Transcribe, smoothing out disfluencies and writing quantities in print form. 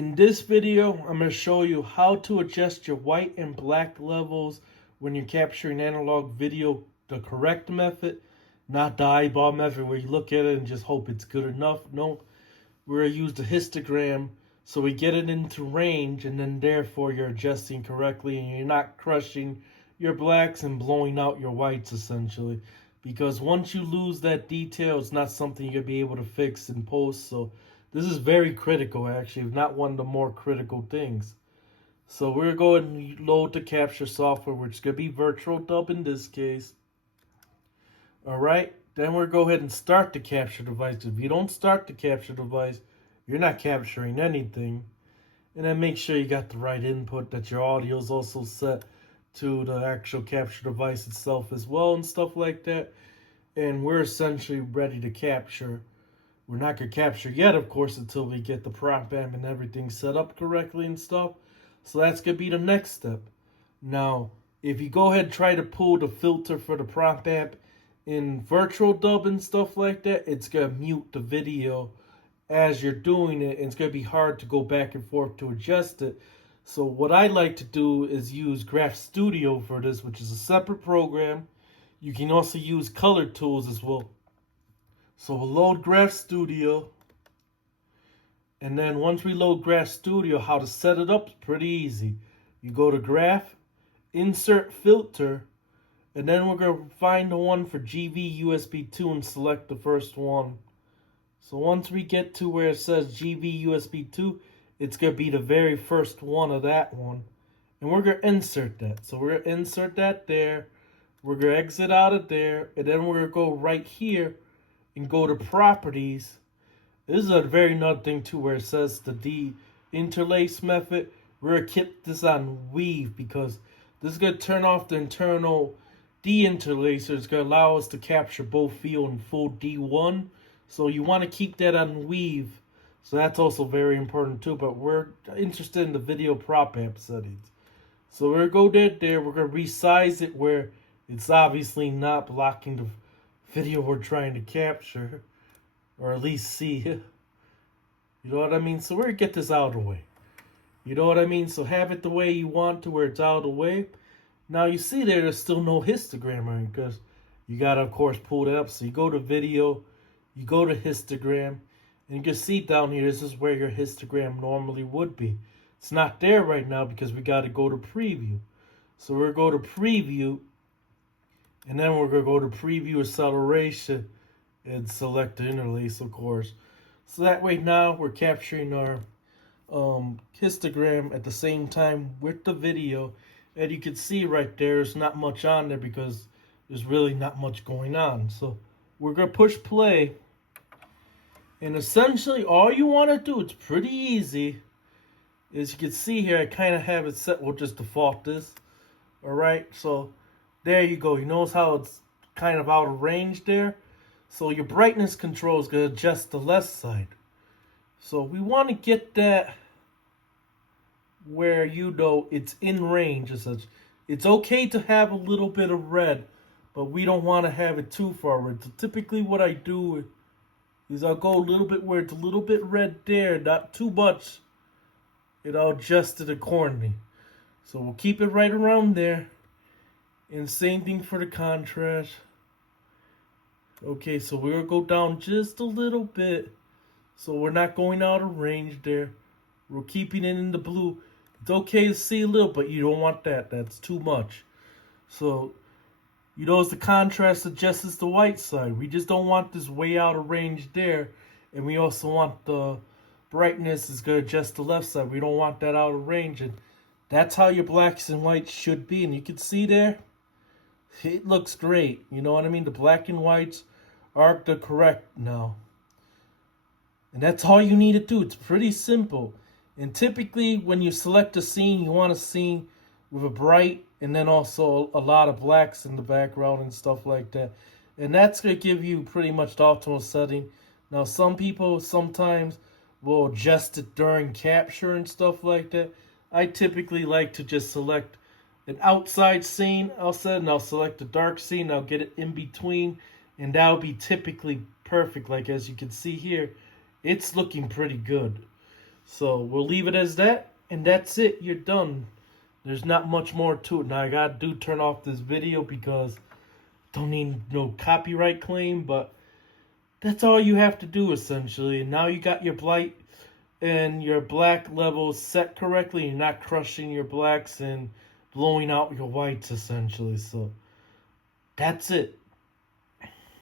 In this video, I'm going to show you how to adjust your white and black levels when you're capturing analog video the correct method, not the eyeball method where you look at it and just hope it's good enough. No, we're going to use the histogram so we get it into range, and then therefore you're adjusting correctly and you're not crushing your blacks and blowing out your whites essentially. Because once you lose that detail, it's not something you're going to be able to fix in post. So this is very critical, actually, not one of the more critical things. So we're going to load the capture software, which is going to be VirtualDub in this case. Alright, then we're going to go ahead and start the capture device. If you don't start the capture device, you're not capturing anything. And then make sure you got the right input, that your audio is also set to the actual capture device itself as well and stuff like that. And we're essentially ready to capture. We're not going to capture yet, of course, until we get the Proc-amp and everything set up correctly and stuff. So that's going to be the next step. Now, if you go ahead and try to pull the filter for the Proc-amp in VirtualDub and stuff like that, it's going to mute the video as you're doing it. And it's going to be hard to go back and forth to adjust it. So what I like to do is use Graph Studio for this, which is a separate program. You can also use color tools as well. So we'll load Graph Studio. And then once we load Graph Studio, how to set it up is pretty easy. You go to Graph, Insert Filter, and then we're going to find the one for GV USB 2 and select the first one. So once we get to where it says GV USB 2, it's going to be the very first one of that one. And we're going to insert that. So we're going to insert that there. We're going to exit out of there. And then we're going to go right here and go to Properties. This is a very nut thing too, where it says the de-interlace method. We're going to keep this on Weave because this is going to turn off the internal de-interlacer. It's going to allow us to capture both field and full D1. So you want to keep that on Weave. So that's also very important too, but we're interested in the video Proc-amp settings. So we're going to go there, we're going to resize it where it's obviously not blocking the video we're trying to capture, or at least see. You know what I mean? So we're going to get this out of the way. You know what I mean? So have it the way you want to where it's out of the way. Now you see there's still no histogram on it because you got to, of course, pull it up. So you go to video, you go to histogram. And you can see down here, this is where your histogram normally would be. It's not there right now because we got to go to preview. So we're going to go to preview. And then we're going to go to preview acceleration and select the interlace, of course. So that way now we're capturing our histogram at the same time with the video. And you can see right there, there's not much on there because there's really not much going on. So we're going to push play. And essentially, all you want to do, it's pretty easy, as you can see here, I kind of have it set, we'll just default this. Alright, so there you go. You notice how it's kind of out of range there? So your brightness control is going to adjust the left side. So we want to get that where you know it's in range as such. It's okay to have a little bit of red, but we don't want to have it too far red. So typically what I do is I'll go a little bit where it's a little bit red there, not too much, and I'll adjust it accordingly. So we'll keep it right around there. And same thing for the contrast. Okay, so we'll go down just a little bit. So we're not going out of range there. We're keeping it in the blue. It's okay to see a little, but you don't want that. That's too much. So you know, as the contrast adjusts the white side. We just don't want this way out of range there. And we also want the brightness is going to adjust the left side. We don't want that out of range. And that's how your blacks and whites should be. And you can see there, it looks great. You know what I mean? The black and whites are the correct now. And that's all you need to do. It's pretty simple. And typically when you select a scene, you want a scene with a bright and then also a lot of blacks in the background and stuff like that. And that's going to give you pretty much the optimal setting. Now, some people sometimes will adjust it during capture and stuff like that. I typically like to just select an outside scene, I'll select a dark scene, I'll get it in between, and that'll be typically perfect. Like as you can see here, it's looking pretty good. So we'll leave it as that, and that's it. You're done. There's not much more to it. Now I gotta turn off this video because don't need no copyright claim, but that's all you have to do essentially. And now you got your blight and your black levels set correctly. You're not crushing your blacks and blowing out your whites essentially. So that's it.